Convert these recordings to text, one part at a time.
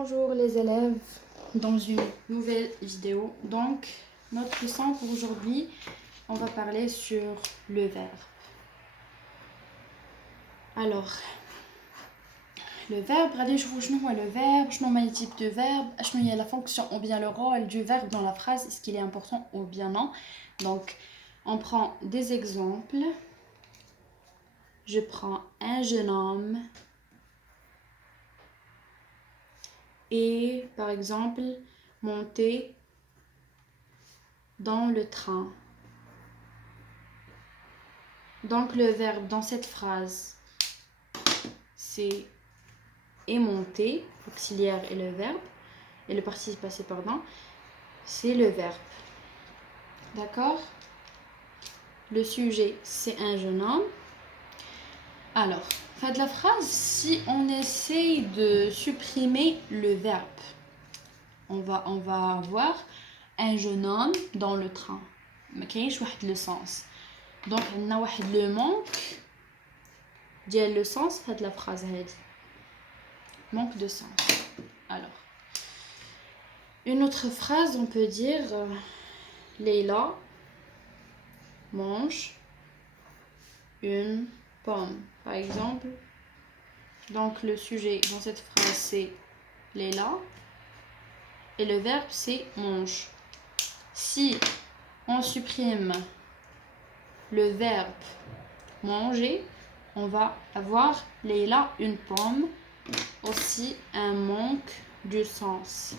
Bonjour les élèves, dans une nouvelle vidéo. Donc, notre leçon pour aujourd'hui, on va parler sur le verbe. Alors, le verbe, regardez, je vous vois le verbe, je nomme les types de verbes, je la fonction ou bien le rôle du verbe dans la phrase, est-ce qu'il est important ou bien non. Donc, on prend des exemples. Je prends un jeune homme. Et par exemple, monter dans le train. Donc le verbe dans cette phrase, c'est est monter, l'auxiliaire et le verbe, et le participe passé, pardon, c'est le verbe. D'accord? Le sujet, c'est un jeune homme. Alors, fin de la phrase, si on essaye de supprimer le verbe, on va avoir un jeune homme dans le train. ما كاينش واحد le sens. Donc on a واحد le manque ديال le sens في هاد la phrase هادي. Manque de sens. Alors, une autre phrase, on peut dire Leila mange une pomme, par exemple. Donc le sujet dans cette phrase c'est Leila et le verbe c'est mange. Si on supprime le verbe manger, on va avoir Leila une pomme, aussi un manque du sens.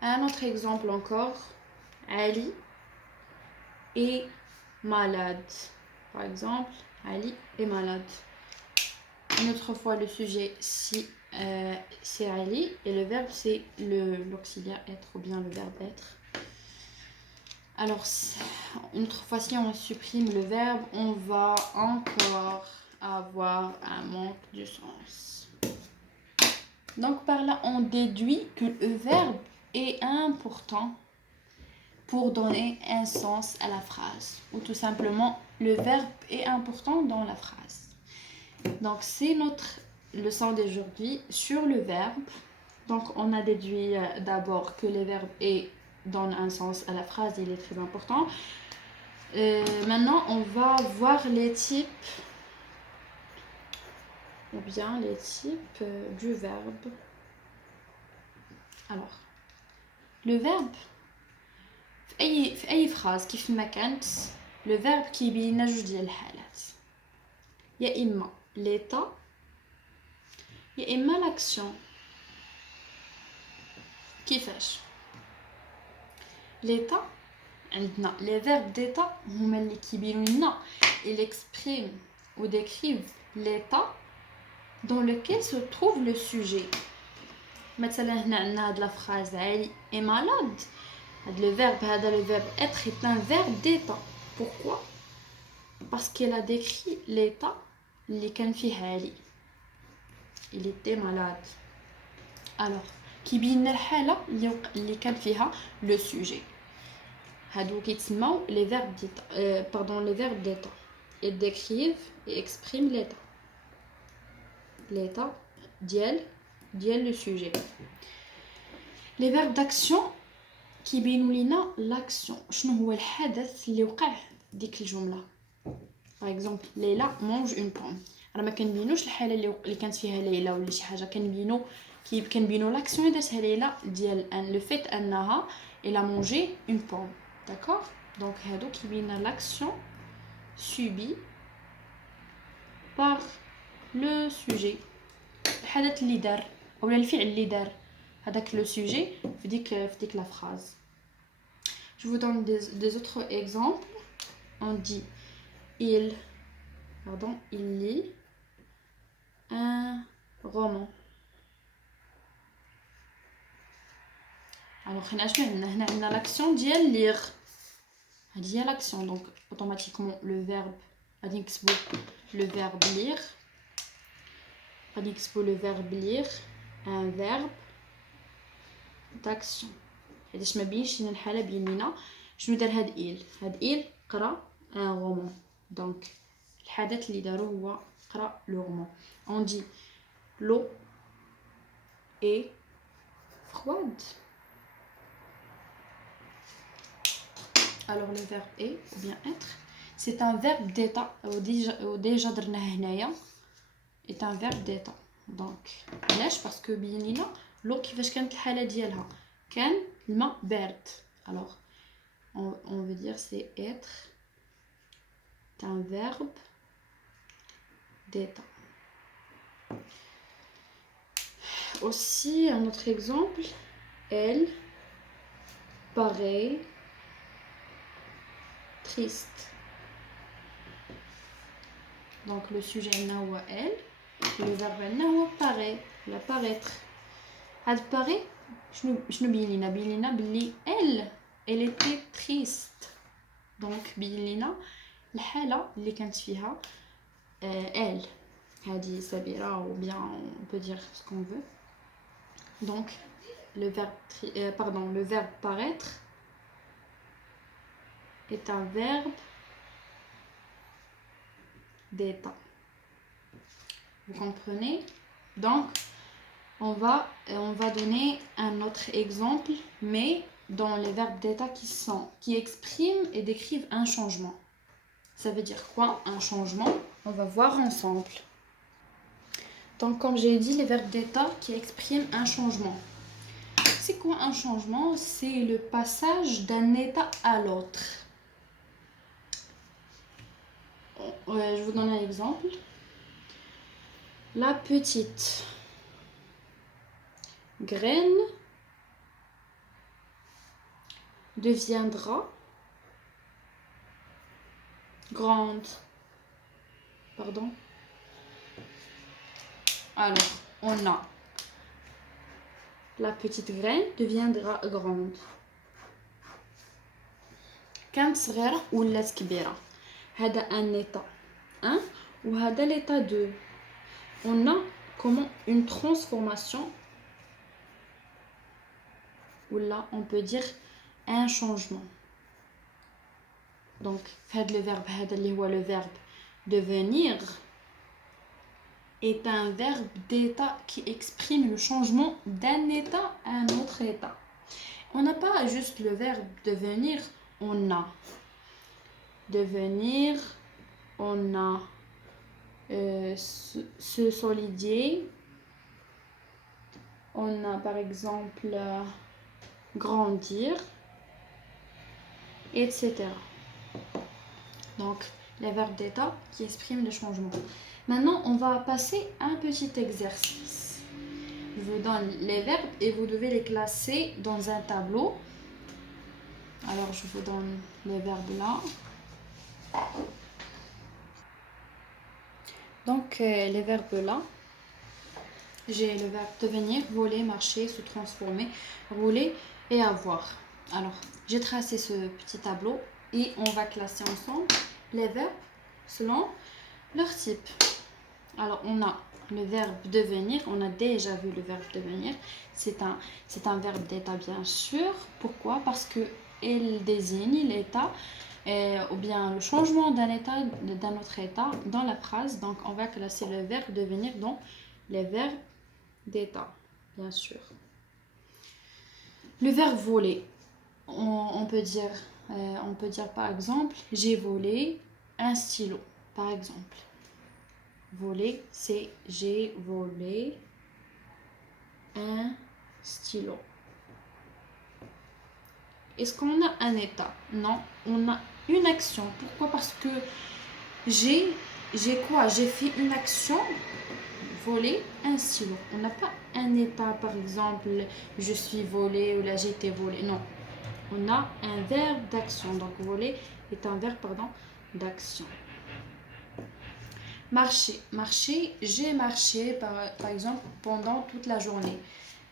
Un autre exemple encore, Ali est malade. Par exemple, Ali est malade. Une autre fois, le sujet si, c'est Ali et le verbe c'est l'auxiliaire être ou bien le verbe être. Alors, une autre fois, si on supprime le verbe, on va encore avoir un manque de sens. Donc, par là, on déduit que le verbe est important pour donner un sens à la phrase. Ou tout simplement, le verbe est important dans la phrase. Donc, c'est notre leçon d'aujourd'hui sur le verbe. Donc, on a déduit d'abord que le verbe donne un sens à la phrase, il est très important. Maintenant, on va voir les types, ou bien les types du verbe. Alors, le verbe, في أي phrase كيف ما كانت le verbe كيبين لنا جوج ديال الحالات. يا إما l'état يا إما l'action. كيفاش؟ l'état عندنا les verbes d'état هما اللي كيبينوا لنا ils expriment ou décrivent l'état dans lequel se trouve le sujet. مثلا هنا عندنا هاد la phrase Ali est malade. Le verbe être est un verbe d'état. Pourquoi? Parce qu'elle a décrit l'état اللي كان فيه Ali. Il était malade. Alors, كيبين الحالة اللي كان فيها le sujet. هادو كيتسموا les verbes d'état. Les verbes d'état. Ils décrivent et expriment l'état. L'état ديال le sujet. Les verbes d'action كيبينوا لينا l'action. شنو هو الحدث اللي وقع ديك الجملة. Par exemple, ليلى mange une pomme. راه ما كنبينوش الحالة اللي كانت فيها ليلى ولا شي حاجة. كنبينو l'action اللي درتها ليلى ديال le fait أنها elle a mangé une pomme. D'accord? Donc هادو كيبينا l'action subie par le sujet. الحدث اللي دار ولا الفعل اللي دار هذاك le sujet في ديك la phrase. Je vous donne des autres exemples. On dit il lit un roman. Alors هنا عندنا l'action ديال lire. هذه هي l'action, donc automatiquement le verbe غادي نكتبو le verbe lire. غادي نكتبو le verbe lire, un verbe d'action. حيتاش ما بينش لينا الحاله بين لينا شنو دار هاد il قرا un roman. Donc الحدث اللي دارو هو قرا le roman. On dit l'eau est froide. Alors le verbe est ou bien être, c'est un verbe d'état. déjà درنا هنايا est un verbe d'état. donc علاش باسكو بين لينا لو كيفاش كانت الحاله ديالها كان الماء بارد. alors on veut dire c'est être un verbe d'état. Aussi un autre exemple, elle paraît triste. donc le sujet هو elle, le verbe هو paraît, la paraître. هاد paraît شنو بين لينا بلي elle était triste. donc بين لينا الحاله اللي كانت فيها elle هذه سميرة ou bien on peut dire ce qu'on veut. donc le verbe paraître est un verbe d'état. vous comprenez? donc on va donner un autre exemple, mais dans les verbes d'état qui expriment et décrivent un changement. Ça veut dire quoi un changement? On va voir ensemble. donc comme j'ai dit, les verbes d'état qui expriment un changement. c'est quoi un changement? c'est le passage d'un état à l'autre. je vous donne un exemple. la petite graine deviendra grande. Pardon. Alors, on a la petite graine deviendra grande. كانت صغيرة ولات كبيرة. هذا un état 1 وهذا l'état 2. On a comment une transformation, ou là on peut dire un changement. donc le verbe le verbe devenir est un verbe d'état qui exprime le changement d'un état à un autre état. on n'a pas juste le verbe devenir, on a devenir, on a se solidier, on a par exemple grandir, etc. donc les verbes d'état qui expriment le changement. Maintenant on va passer à un petit exercice. je vous donne les verbes et vous devez les classer dans un tableau. alors je vous donne les verbes là. donc les verbes là, j'ai le verbe devenir, voler, marcher, se transformer, rouler et avoir. alors j'ai tracé ce petit tableau et on va classer ensemble les verbes selon leur type. alors on a le verbe devenir, on a déjà vu le verbe devenir, c'est un verbe d'état bien sûr. pourquoi? parce que il désigne l'état ou bien le changement d'un état d'un autre état dans la phrase. donc on va classer le verbe devenir dans les verbes d'état bien sûr. le verbe voler, on peut dire par exemple j'ai volé un stylo par exemple. voler c'est j'ai volé un stylo. est-ce qu'on a un état? non, on a une action. pourquoi? parce que j'ai fait une action, voler un stylo. on n'a pas un état, par exemple je suis volé ou là j'ai été volé. non, on a un verbe d'action. donc voler est un verbe d'action. marcher, j'ai marché par exemple pendant toute la journée.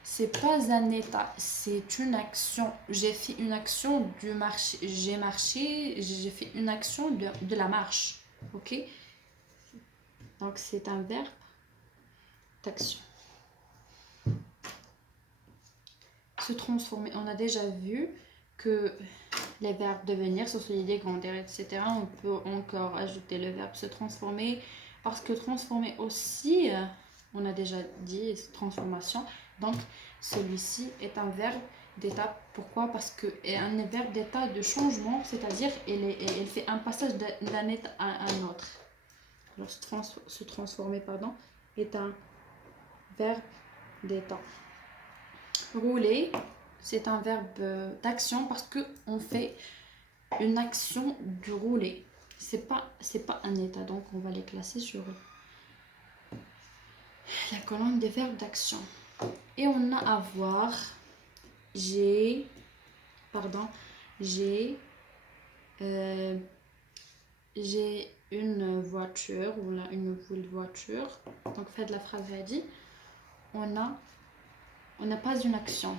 c'est pas un état, c'est une action. j'ai fait une action du marché, j'ai marché, j'ai fait une action de la marche. ok, donc c'est un verbe d'action. se transformer, on a déjà vu que les verbes devenir, se solidifier, grandir, etc. on peut encore ajouter le verbe se transformer, parce que transformer aussi, on a déjà dit transformation, Donc, celui-ci est un verbe d'état. Pourquoi? Parce que est un verbe d'état de changement, c'est-à-dire il fait un passage d'un état à un autre. Alors, se transformer, pardon, est un verbe d'état. Rouler, c'est un verbe d'action parce qu'on fait une action de rouler. C'est pas un état, donc on va les classer sur la colonne des verbes d'action. Et on a avoir, j'ai, une voiture, ou là, une nouvelle voiture. Donc faites la phrase dit, on n'a pas une action.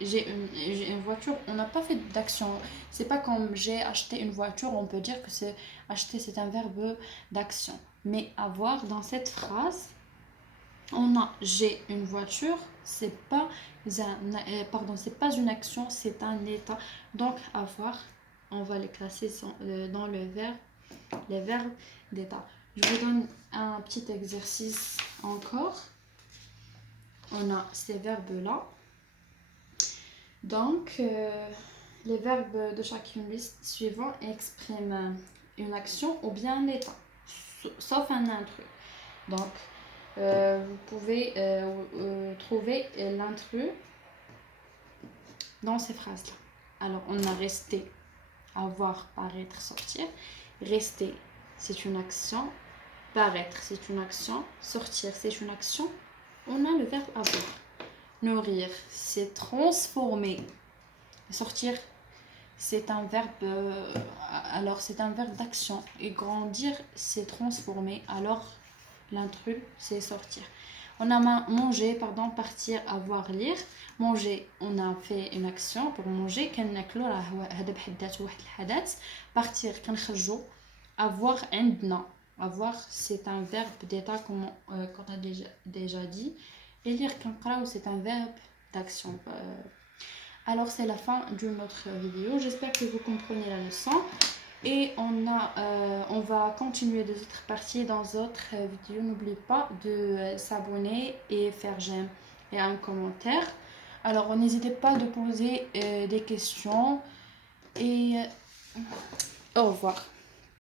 J'ai une voiture, on n'a pas fait d'action. C'est pas comme j'ai acheté une voiture, on peut dire que c'est acheter, c'est un verbe d'action. Mais avoir dans cette phrase, on a j'ai une voiture, c'est pas c'est pas une action, c'est un état. Donc avoir, on va les classer dans les verbes d'état. Je vous donne un petit exercice encore. On a ces verbes là. Donc, les verbes de chacune liste suivante expriment une action ou bien un état, sauf un intrus. Donc, vous pouvez trouver l'intrus dans ces phrases-là. Alors, on a resté, avoir, paraître, sortir. Rester, c'est une action. Paraître, c'est une action. Sortir, c'est une action. On a le verbe avoir. Nourrir, c'est transformer. Sortir, c'est un verbe c'est un verbe d'action. Et grandir, c'est transformer. Alors l'intrus, c'est sortir. On a mangé, partir, avoir, lire. Manger, on a fait une action pour manger. Partir, avoir, عندنا. Avoir, c'est un verbe d'état comme on a déjà dit. Et lire, c'est un verbe d'action. Alors c'est la fin d'une autre vidéo. J'espère que vous comprenez la leçon. Et on va continuer des autres parties dans d'autres vidéos. N'oubliez pas de s'abonner et faire j'aime et un commentaire. Alors n'hésitez pas de poser des questions. Et au revoir.